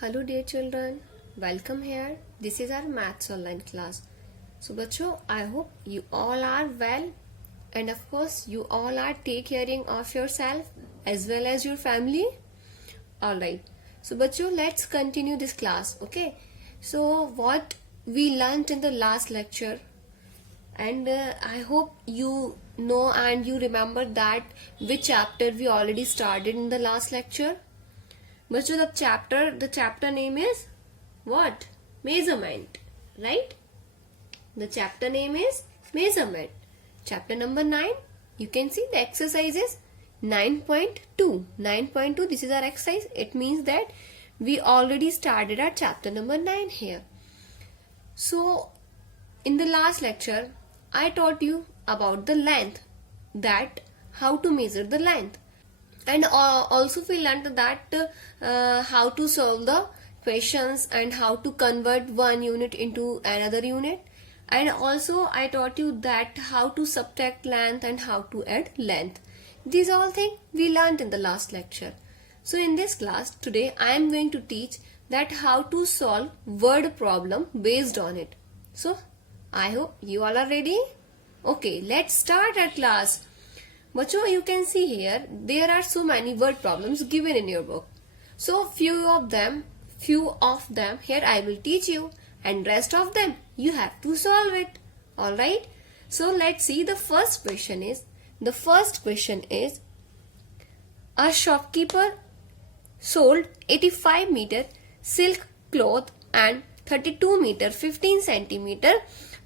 Hello dear children, welcome here. This is our maths online class. So बच्चों, I hope you all are well and of course you all are take caring of yourself as well as your family. Alright. So बच्चों, let's continue this class. Okay. So what we learnt in the last lecture, and I hope you know and you remember that which chapter we already started in the last lecture. बच्चों, the chapter name is what? Measurement, right? The chapter name is measurement. Chapter number 9. You can see the exercise is 9.2. 9.2. This is our exercise. It means that we already started our chapter number 9 here. So in the last lecture, I taught you about the length, that how to measure the length. And also we learned that how to solve the questions and how to convert one unit into another unit. And also I taught you that how to subtract length and how to add length. These all things we learned in the last lecture. So in this class today I am going to teach that how to solve word problem based on it. So I hope you all are ready. Okay, let's start our class. Bachcho, you can see here there are so many word problems given in your book. So few of them here I will teach you, and rest of them you have to solve it. Alright. So let's see. The first question is a shopkeeper sold 85 meter silk cloth and 32 meter 15 centimeter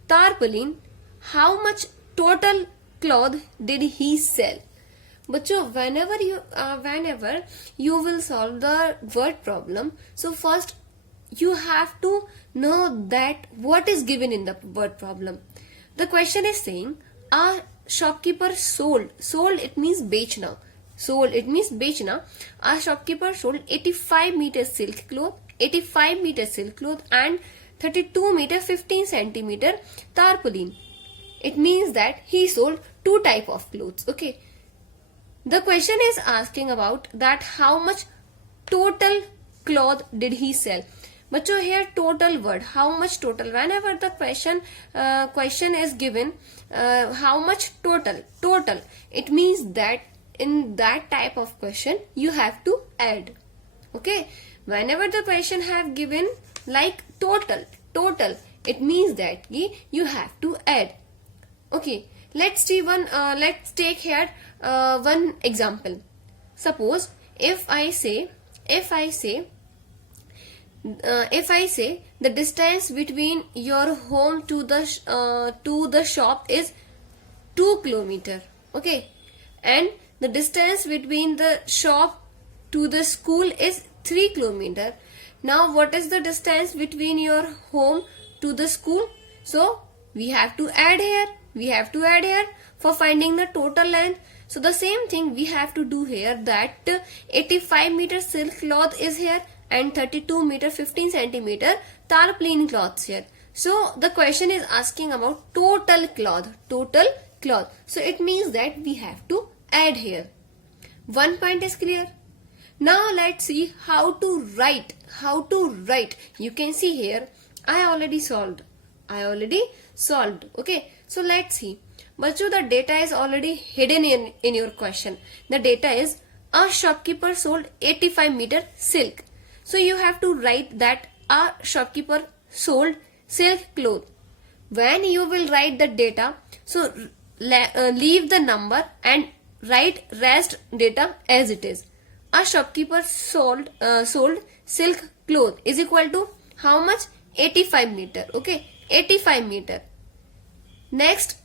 tarpaulin. How much total cloth did he sell? Bachcho, whenever you will solve the word problem, so first you have to know that what is given in the word problem. The question is saying a shopkeeper sold it means bechna. Sold it means bechna. A shopkeeper sold 85 meter silk cloth and 32 meter 15 centimeter tarpaulin. It means that he sold two type of clothes. Okay. The question is asking about that how much total cloth did he sell. But here total word, how much total, whenever the question is given how much total, it means that in that type of question you have to add. Okay. Whenever the question have given like total, it means that you have to add. Okay, let's see let's take here one example. Suppose if I say the distance between your home to the shop is 2 kilometer. Okay, and the distance between the shop to the school is 3 kilometer. Now what is the distance between your home to the school? So we have to add here. For finding the total length. So the same thing we have to do here, that 85 meter silk cloth is here and 32 meter 15 centimeter tarpaulin cloths here. So the question is asking about total cloth. So it means that we have to add here. One point is clear. Now let's see how to write. You can see here I already solved. Okay. So let's see. Bachcho, the data is already hidden in your question. The data is a shopkeeper sold 85 meter silk. So you have to write that a shopkeeper sold silk cloth. When you will write the data, so leave the number and write rest data as it is. A shopkeeper sold silk cloth is equal to how much? 85 meter. Okay, 85 meter. Next,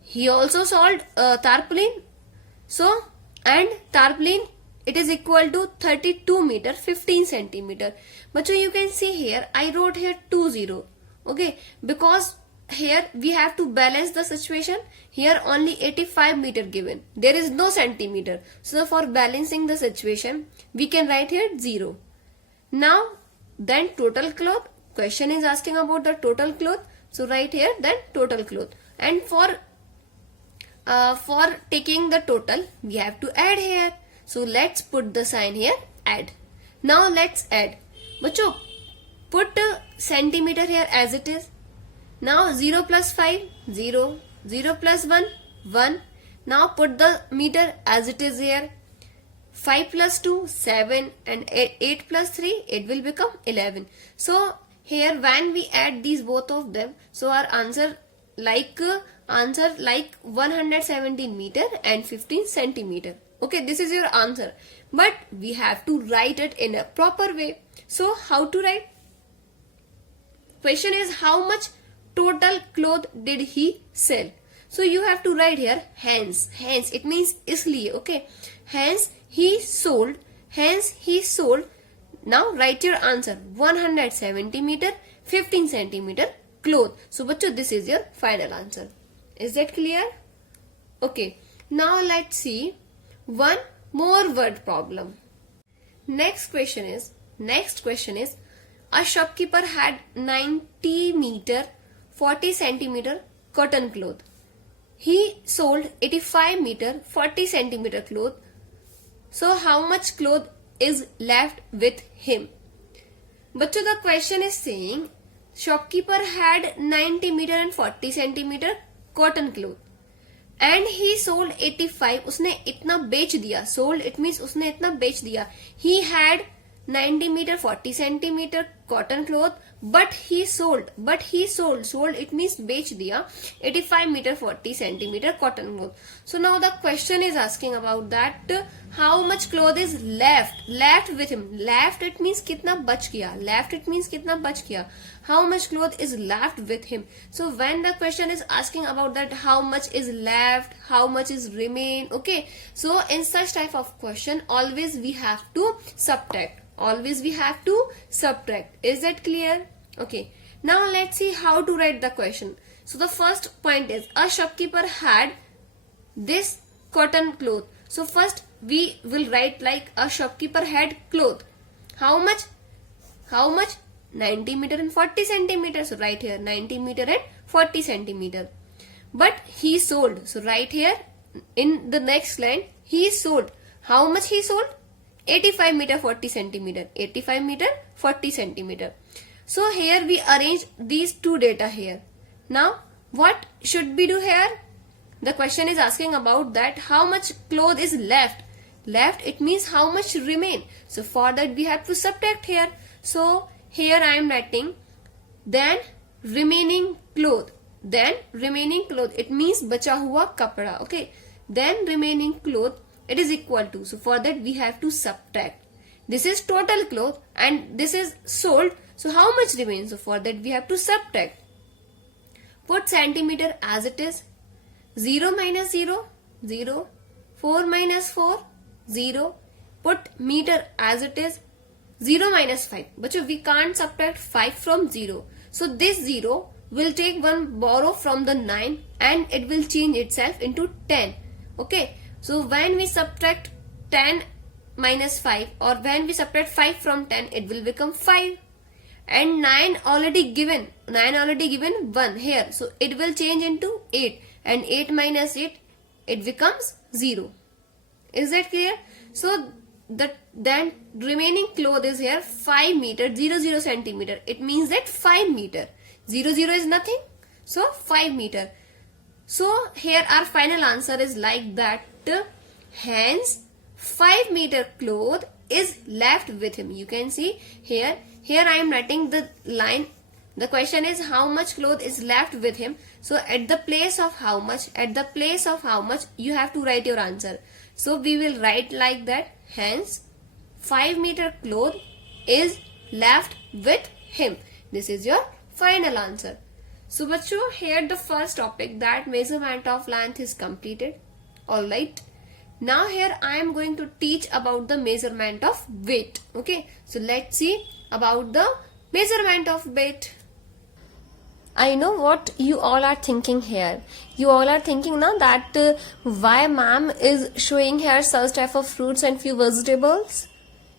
he also sold tarpaulin. So, and tarpaulin, it is equal to 32 meter 15 centimeter. But so you can see here, I wrote here 20. Okay, because here we have to balance the situation. Here only 85 meter given. There is no centimeter. So for balancing the situation, we can write here 0. Now, then total cloth. Question is asking about the total cloth. So write here then total cloth, and for taking the total we have to add here. So let's put the sign here, add. Now let's add. बच्चों put centimeter here as it is. Now 0 plus 5, 0. 0 plus 1, 1. Now put the meter as it is here. 5 plus 2, 7, and 8 plus 3, it will become 11. So here when we add these both of them, so our answer like 117 meter and 15 centimeter. Okay, this is your answer. But we have to write it in a proper way. So how to write? Question is, how much total cloth did he sell? So you have to write here hence. Hence it means isliye. Okay, hence he sold. Hence he sold. Now write your answer. 170 meter, 15 centimeter cloth. So bachcho, this is your final answer. Is that clear? Okay, now let's see one more word problem. Next question is a shopkeeper had 90 meter 40 centimeter cotton cloth. He sold 85 meter 40 centimeter cloth. So how much cloth is left with him? But the question is saying shopkeeper had 90 meter and 40 centimeter cotton cloth and he sold 85. उसने इतना बेच दिया. Sold it means उसने इतना बेच दिया. He had 90 meter 40 centimeter cotton cloth but he sold sold it means बेच दिया 85 meter 40 centimeter cotton cloth. So now the question is asking about that how much cloth is left with him. Left it means कितना बच गया. How much cloth is left with him? So when the question is asking about that how much is left, how much is remain, okay, so in such type of question always we have to subtract. Is that clear? Okay, now let's see how to write the question. So the first point is a shopkeeper had this cotton cloth. So first we will write like a shopkeeper had cloth. How much? 90 meter and 40 centimeters. So write here 90 meter and 40 centimeter. But he sold. So write here in the next line he sold. How much he sold? 85 meter 40 centimeter. 85 meter 40 centimeter. So here we arrange these two data here. Now what should we do here? The question is asking about that how much cloth is left. Left it means how much remain. So for that we have to subtract here. So here I am writing then remaining cloth. It means बचा हुआ कपड़ा. Okay. Then remaining cloth it is equal to. So for that we have to subtract. This is total cloth and this is sold. So how much remains? So for that we have to subtract. Put centimeter as it is. 0 minus 0, 0. 4 minus 4, 0. Put meter as it is. 0 minus 5. But we can't subtract 5 from 0. So this 0 will take one borrow from the 9 and it will change itself into 10. Okay. So when we subtract 10 minus 5 or when we subtract 5 from 10 it will become 5. And 9 already given 1 here. So it will change into 8 and 8 minus 8 it becomes 0. Is that clear? So then remaining cloth is here 5 meter 0 centimeter. It means that 5 meter. 0 is nothing. So 5 meter. So here our final answer is like that. Hence 5 meter cloth is left with him. You can see here I am writing the line. The question is how much cloth is left with him. So at the place of how much you have to write your answer. So we will write like that. Hence 5 meter cloth is left with him. This is your final answer. So bachcho, here the first topic, that measurement of length, is completed. Alright. Now here I am going to teach about the measurement of weight. Okay. So let's see about the measurement of weight. I know what you all are thinking here. You all are thinking now that why ma'am is showing here such type of fruits and few vegetables.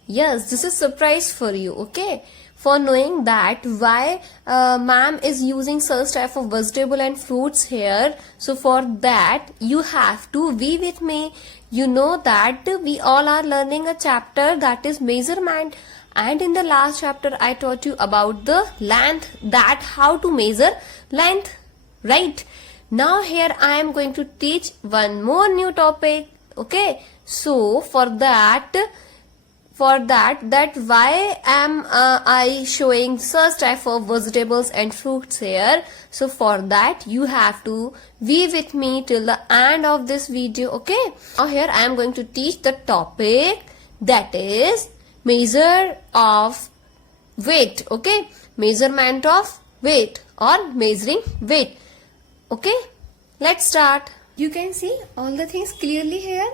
Yes, this is surprise for you. Okay, for knowing that why ma'am is using such type of vegetable and fruits here. So for that you have to be with me. You know that we all are learning a chapter that is measurement. And in the last chapter I taught you about the length, that how to measure length, right? Now here I am going to teach one more new topic. Okay, so for that why am I showing such type of vegetables and fruits here? So for that you have to be with me till the end of this video. Okay, now here I am going to teach the topic, that is measure of weight. Okay, measurement of weight or measuring weight. Okay, let's start. You can see all the things clearly here.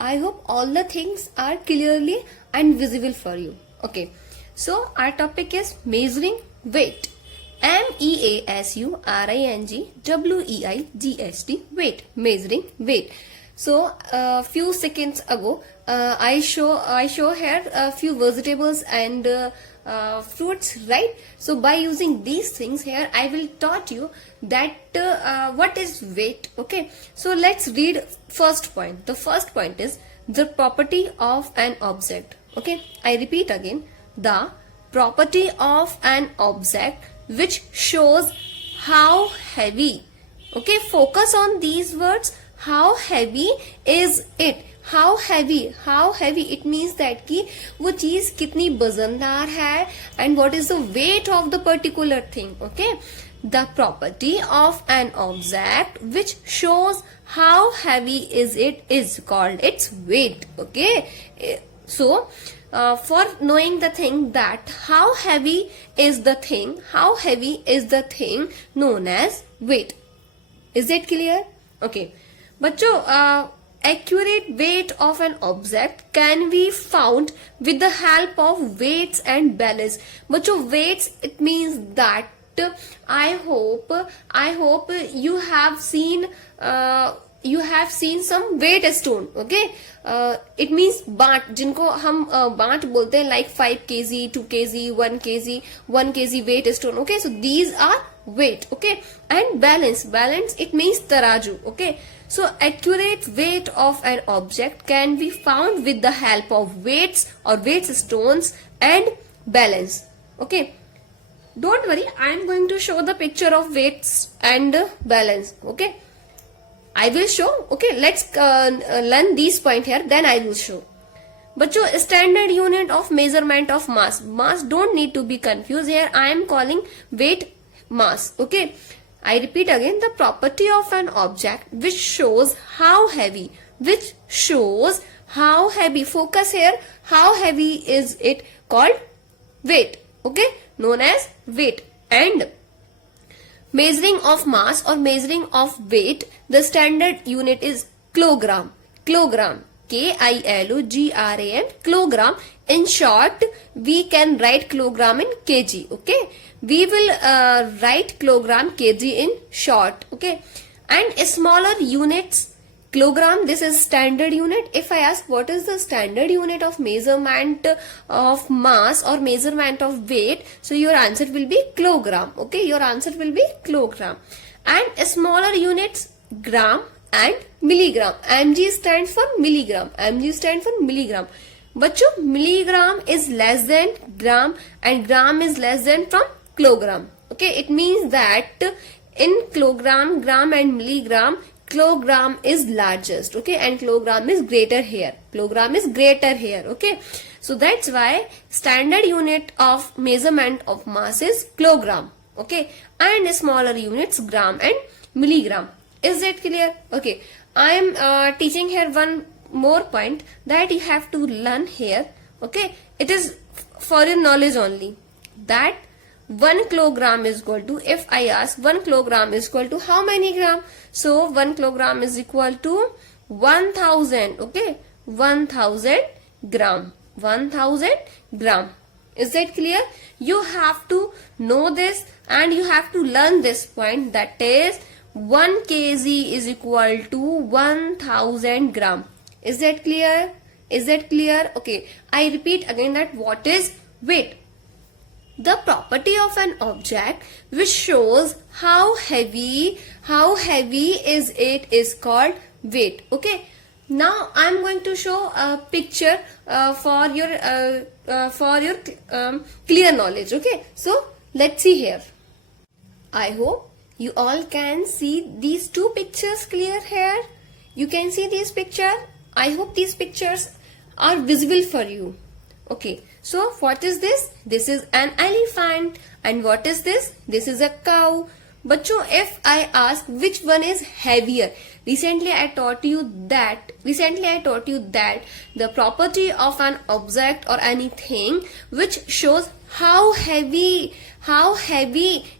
I hope all the things are clearly and visible for you. Okay, so our topic is measuring weight. MEASURINGWEIGHT, weight, measuring weight. So few seconds ago I show here a few vegetables and fruits, right? So by using these things here I will taught you that what is weight. Okay, so let's read first point. The first point is the property of an object. Okay, I repeat again, the property of an object which shows how heavy. Okay, focus on these words. How heavy is it? How heavy it means that कि वो चीज कितनी वजनदार है, and what is the weight of the particular thing. Okay, the property of an object which shows how heavy is it is called its weight. Okay, so for knowing the thing that how heavy is the thing known as weight. Is it clear? Okay, बच्चों, accurate weight of an object can be found with the help of weights and balance. बच्चों, weights, it means that I hope you have seen some weight stone. Okay, it means बाट, जिनको हम बाट बोलते हैं, like 5 kg, 2 kg, 1 kg, 1 kg weight stone. Okay, so these are weight. Okay, and balance it means taraju. Okay, so accurate weight of an object can be found with the help of weights or weight stones and balance. Okay, don't worry, I am going to show the picture of weights and balance. Okay, I will show. Okay, let's learn these point here, then I will show. बच्चों, standard unit of measurement of mass don't need to be confused here. I am calling weight mass. Okay, I repeat again, the property of an object which shows how heavy, focus here, how heavy is it, called weight. Okay, known as weight. And measuring of mass or measuring of weight, the standard unit is kilogram. KILOGRAM, kilogram. In short, we can write kilogram in kg. Okay, we will write kilogram kg in short. Okay, and smaller units, kilogram, this is standard unit. If I ask what is the standard unit of measurement of mass or measurement of weight, so your answer will be kilogram. Okay, your answer will be kilogram. And smaller units, gram and milligram. mg stands for milligram. बच्चों, milligram is less than gram and gram is less than from kilogram. Okay, it means that in kilogram, gram and milligram, kilogram is largest. Okay, and kilogram is greater here. Okay, so that's why standard unit of measurement of mass is kilogram. Okay, and smaller units, gram and milligram. Is it clear? Okay, I am teaching here one more point that you have to learn here. Okay, it is for your knowledge only, that 1 kilogram is equal to, if I ask 1 kilogram is equal to how many gram, so 1 kilogram is equal to 1000. Okay, 1000 gram. Is that clear? You have to know this and you have to learn this point, that is 1 kg is equal to 1000 gram. Is that clear? Okay, I repeat again that what is weight? The property of an object which shows how heavy is it is called weight. Okay, now I am going to show a picture for your clear knowledge. Okay, so let's see here. I hope you all can see these two pictures clear here. You can see these pictures. I hope these pictures are visible for you. Okay, so what is this? This is an elephant. And what is this? This is a cow. Bachcho, if I ask which one is heavier, recently I taught you that the property of an object or anything which shows how heavy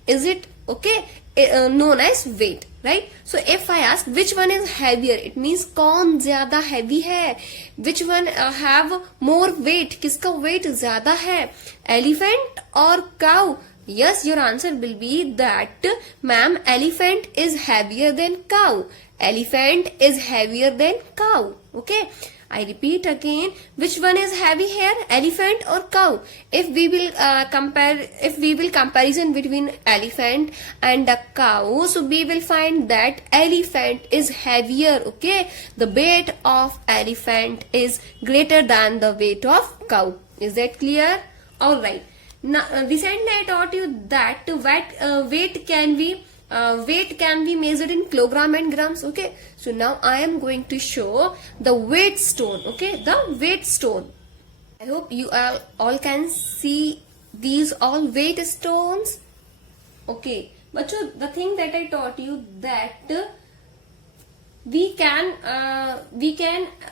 is it, okay, known as weight, right? So if I ask which one is heavier, it means कौन ज़्यादा heavy है, which one have more weight, किसका weight ज़्यादा है, elephant or cow? Yes, your answer will be that, ma'am, elephant is heavier than cow. Elephant is heavier than cow. Okay, I repeat again, which one is heavy here, elephant or cow? If we will comparison between elephant and a cow, so we will find that elephant is heavier. Okay, the weight of elephant is greater than the weight of cow. Is that clear? All right. Now, recently I taught you that weight can be measured in kilogram and grams. Okay, so now I am going to show the weight stone. Okay, the weight stone. I hope you all can see these all weight stones. Okay, but so the thing that I taught you that we can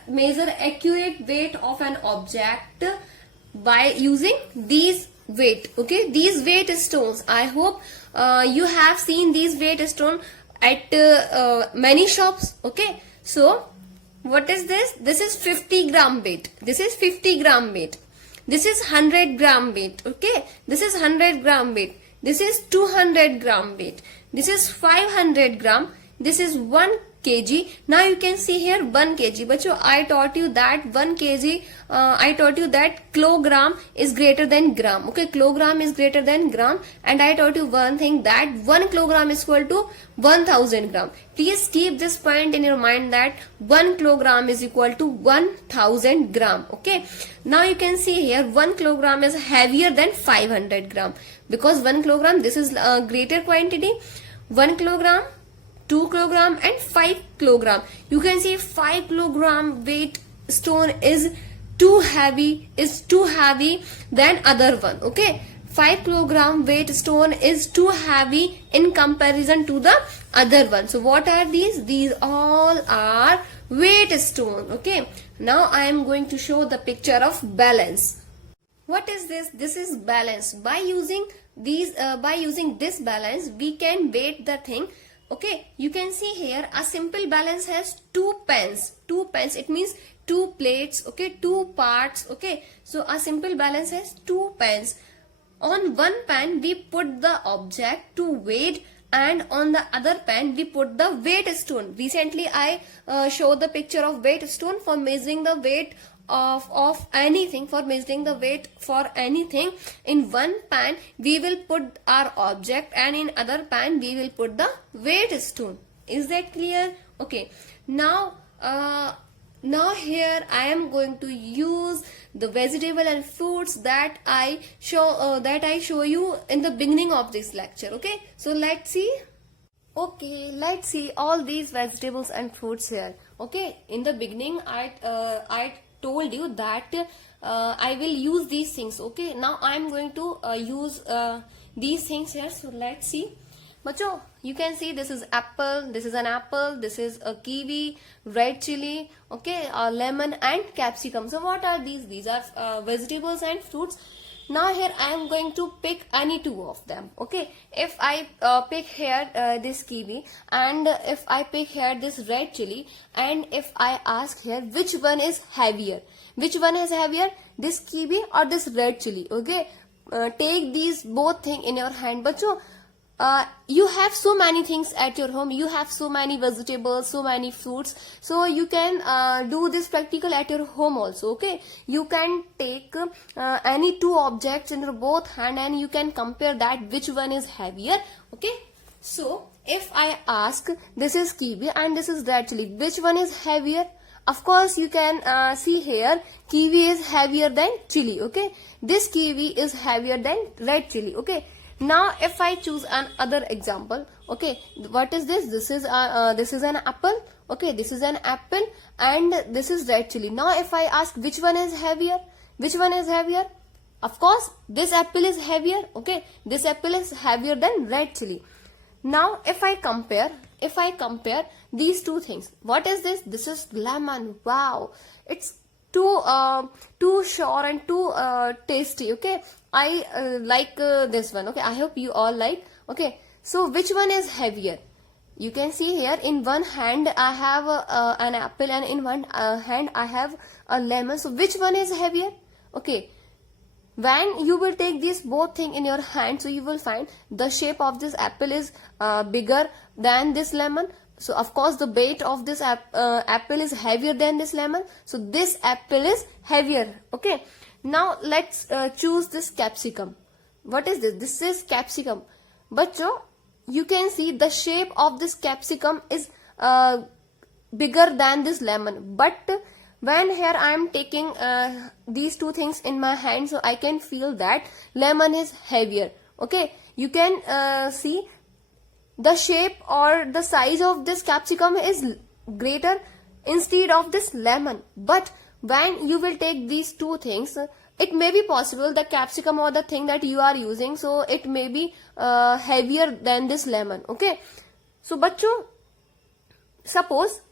measure accurate weight of an object by using these weight. Okay, these weight stones, I hope you have seen these weight stone at many shops. Okay, so what is this? This is 50 gram weight. This is 50 gram weight. This is 100 gram weight. Okay, this is 100 gram weight. This is 200 gram weight. This is 500 gram. This is 1 kg. Now you can see here 1 kg. But I taught you that 1 kg, I taught you that kilogram is greater than gram. Okay, kilogram is greater than gram. And I taught you one thing, that 1 kilogram is equal to 1000 gram. Please keep this point in your mind, that 1 kilogram is equal to 1000 gram. Okay, now you can see here 1 kilogram is heavier than 500 gram. Because 1 kilogram, this is a greater quantity. 1 kilogram, 2 kilogram and 5 kilogram. You can see 5 kilogram weight stone is too heavy than other one. Okay, 5 kilogram weight stone is too heavy in comparison to the other one. So what are these? These all are weight stone. Okay, now I am going to show the picture of balance. What is this? This is balance. By using this balance, we can weight the thing. Okay, you can see here a simple balance has 2 pens. 2 pens, it means 2 plates. Okay, 2 parts. Okay, so a simple balance has 2 pens. On one pen we put the object to weight, and on the other pen we put the weight stone. Recently I showed the picture of weight stone for measuring the weight of anything, for measuring the weight for anything. In one pan we will put our object, and in other pan we will put the weight stone. Is that clear? Okay, now here I am going to use the vegetable and fruits that I show you in the beginning of this lecture. Okay, so let's see. Okay, let's see all these vegetables and fruits here. Okay, in the beginning I told you that I will use these things. Okay, now I am going to use these things here. So let's see. Bacho, you can see this is apple, this is an apple, this is a kiwi, red chili, okay, lemon and capsicum. So what are these? These are vegetables and fruits. Now here I am going to pick any 2 of them. Okay, if I pick here this kiwi, and if I pick here this red chili, and if I ask here which one is heavier, this kiwi or this red chili? Okay, take these both things in your hand. Bacho, you have so many things at your home, you have so many vegetables, so many fruits, so you can do this practical at your home also. Okay, you can take any 2 objects in your both hand and you can compare that which one is heavier. Okay, so if I ask this is kiwi and this is red chili, which one is heavier? Of course, you can see here, kiwi is heavier than chili. Okay, this kiwi is heavier than red chili. Okay, now if I choose another example, okay, what is this? This is an apple. Okay, this is an apple and this is red chili. Now if I ask which one is heavier, which one is heavier? Of course, this apple is heavier. Okay, this apple is heavier than red chili. Now if I compare these two things, what is this? This is lemon. Wow, it's too sure and too tasty. Okay, I like this one. Okay, I hope you all like. Okay, so which one is heavier? You can see here, in one hand I have an apple and in one hand I have a lemon. So which one is heavier? Okay, when you will take these both things in your hand, so you will find the shape of this apple is bigger than this lemon. So of course the weight of this apple is heavier than this lemon. So this apple is heavier. Okay, now let's choose this capsicum. What is this? This is capsicum. Bachcho, you can see the shape of this capsicum is bigger than this lemon. But when here I am taking these two things in my hand, so I can feel that lemon is heavier. Okay, you can see the shape or the size of this capsicum is greater instead of this lemon. But when you will take these two things, it may be possible the capsicum or the thing that you are using, so it may be heavier than this lemon. Okay, so bachcho, suppose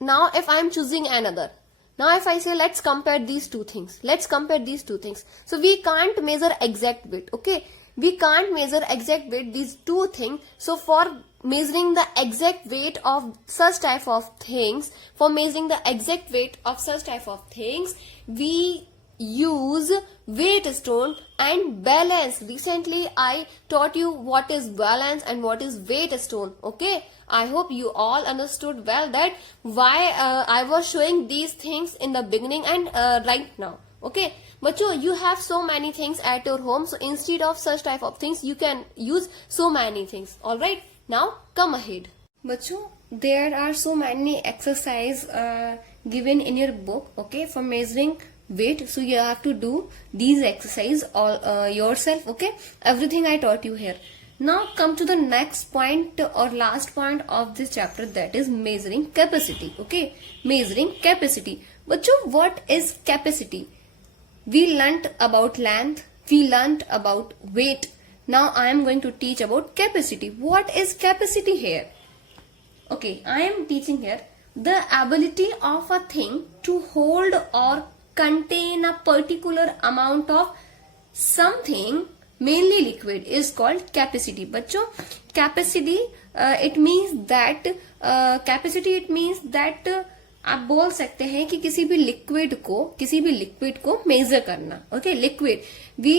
now if I am choosing another, now if I say let's compare these two things, so we can't measure exact weight. Okay, we can't measure exact weight these two things. So for measuring the exact weight of such type of things, we use weight stone and balance. Recently I taught you what is balance and what is weight stone. Okay, I hope you all understood well that why I was showing these things in the beginning and right now. Okay, but you have so many things at your home, so instead of such type of things you can use so many things. All right, now come ahead. Bachcho, there are so many exercise given in your book, okay, for measuring weight. So you have to do these exercise all yourself. Okay, everything I taught you here. Now come to the next point or last point of this chapter, that is measuring capacity. Okay, measuring capacity. But what is capacity? We learnt about length, we learnt about weight. Now I am going to teach about capacity. What is capacity here? Okay, I am teaching here the ability of a thing to hold or contain a particular amount of something, mainly liquid, is called capacity. Bachcho, capacity it means that आप बोल सकते हैं कि किसी भी liquid को measure करना. Okay, liquid we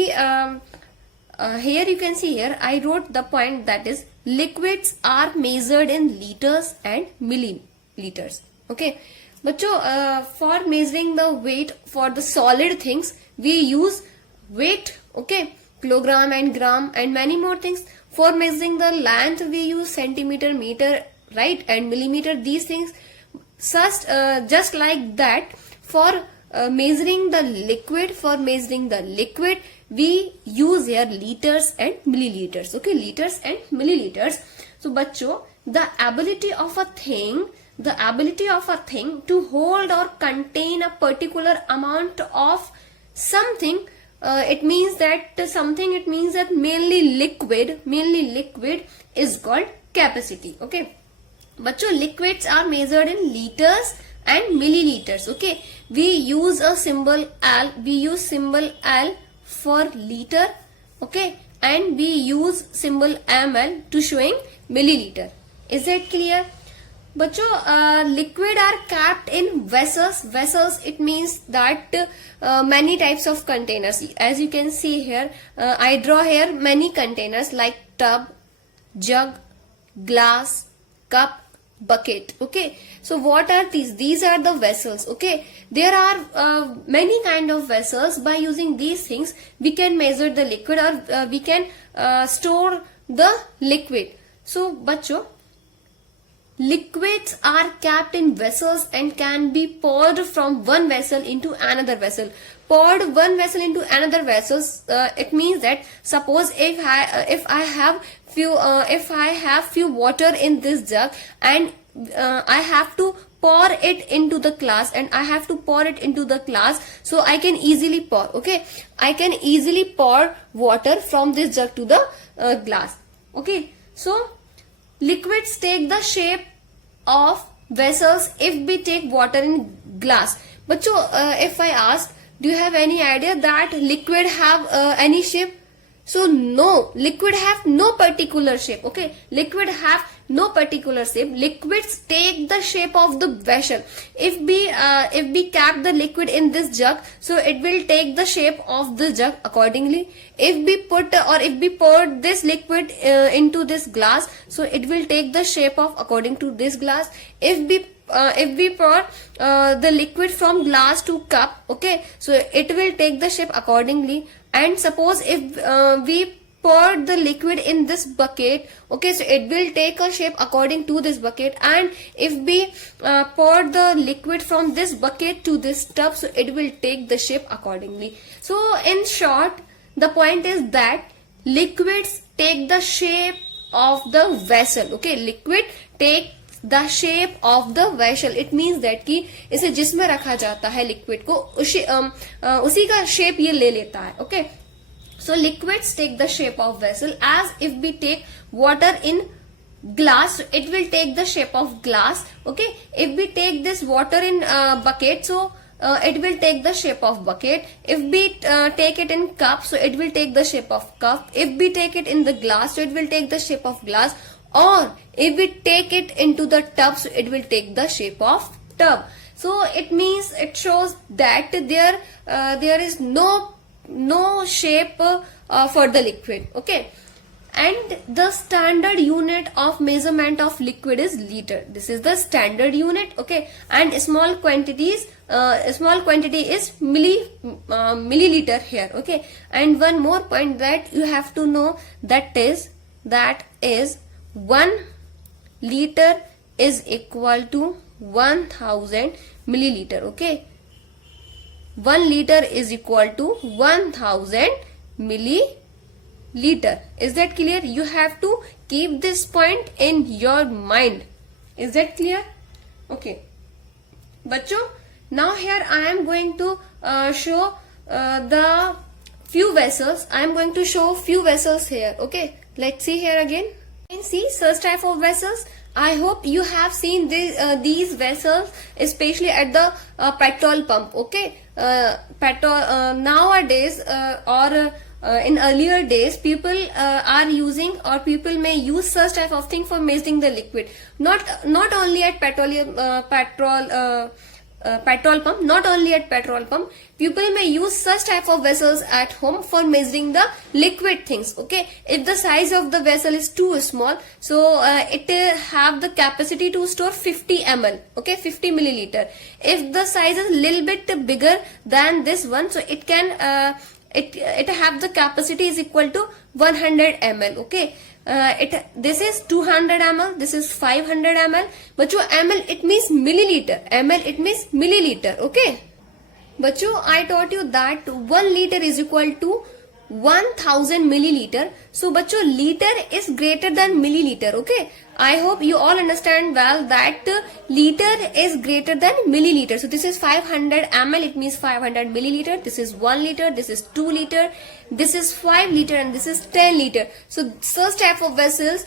here you can see here I wrote the point, that is liquids are measured in liters and milliliters. Okay, बच्चों, for measuring the weight for the solid things we use weight. Okay, kilogram and gram and many more things. For measuring the length we use centimeter, meter, right, and millimeter. These things just like that. For measuring the liquid we use here liters and milliliters. Okay, liters and milliliters. So bachcho, the ability of a thing to hold or contain a particular amount of something, it means that mainly liquid is called capacity. Okay, bachcho, liquids are measured in liters and milliliters. Okay, we use a symbol L, for liter. Okay, and we use symbol ml to showing milliliter. Is that clear? Bachcho, liquid are kept in vessels. It means that many types of containers. As you can see here, I draw here many containers like tub, jug, glass, cup, bucket. Okay, so what are these? These are the vessels. Okay, there are many kind of vessels. By using these things we can measure the liquid, or we can store the liquid. So bachcho, liquids are kept in vessels and can be poured from one vessel into another vessel. Poured one vessel into another vessel, it means that suppose if I have few water in this jug, and I have to pour it into the glass, and I have to pour it into the glass, so I can easily pour. Okay, I can easily pour water from this jug to the glass. Okay, so liquids take the shape of vessels if we take water in glass. But so if I ask, do you have any idea that liquid have any shape? So no, liquid have no particular shape. Okay, liquid have no particular shape. Liquids take the shape of the vessel. If we cap the liquid in this jug, so it will take the shape of the jug accordingly. If we pour this liquid into this glass, so it will take the shape of according to this glass. If we pour the liquid from glass to cup, okay, so it will take the shape accordingly. And suppose if we pour the liquid in this bucket, okay, so it will take a shape according to this bucket. And if we pour the liquid from this bucket to this tub, so it will take the shape accordingly. So in short, the point is that liquids take the shape of the vessel. Okay, liquid take the shape of the vessel. It means that कि इसे जिसमें रखा जाता है liquid को उसी का shape ये ले लेता है. Okay, so liquids take the shape of vessel. As if we take water in glass, it will take the shape of glass. Okay, if we take this water in bucket, so it will take the shape of bucket. If we take it in cup, so it will take the shape of cup. If we take it in the glass, so it will take the shape of glass. Or if we take it into the tub, so it will take the shape of tub. So it means, it shows that there is no shape for the liquid. Okay, and the standard unit of measurement of liquid is liter. This is the standard unit. Okay, and small quantity is milliliter here. Okay, and one more point that you have to know, that is 1 liter is equal to 1000 milliliter. Okay, 1 liter is equal to 1000 milliliter. Is that clear? You have to keep this point in your mind. Is that clear? Okay, bachcho, now here I am going to show the few vessels. I am going to show few vessels here. Okay, let's see here again. You can see such type of vessels. I hope you have seen these vessels, especially at the petrol pump. Okay, nowadays or in earlier days, people are using, or people may use such type of thing for measuring the liquid. Not only at petrol pump, not only at petrol pump, people may use such type of vessels at home for measuring the liquid things. Okay, if the size of the vessel is too small, so it have the capacity to store 50 ml. Okay, 50 milliliter. If the size is little bit bigger than this one, so it can it have the capacity is equal to 100 ml. Okay, this is 200 ml, this is 500 ml. Bachcho, ml it means milliliter, ml it means milliliter. Okay, bachcho, I taught you that 1 liter is equal to 1000 milliliter. So bachcho, liter is greater than milliliter. Okay, I hope you all understand well that liter is greater than milliliter. So this is 500 ml, it means 500 milliliter. This is 1 liter, this is 2 liter, this is 5 liter, and this is 10 liter. So such type of vessels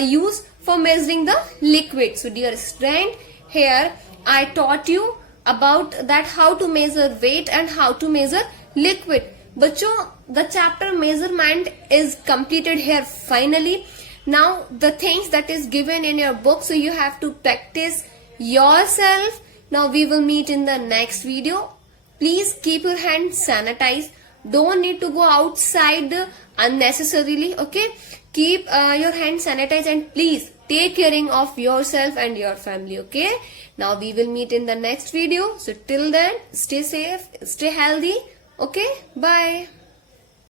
used for measuring the liquid. So dear student, here I taught you about that how to measure weight and how to measure liquid. Bachcho, the chapter measurement is completed here finally. Now the things that is given in your book, so you have to practice yourself. Now we will meet in the next video. Please keep your hands sanitized. Don't need to go outside unnecessarily. Okay, keep your hands sanitized, and please take caring of yourself and your family. Okay, now we will meet in the next video. So till then, stay safe, stay healthy. Okay, bye.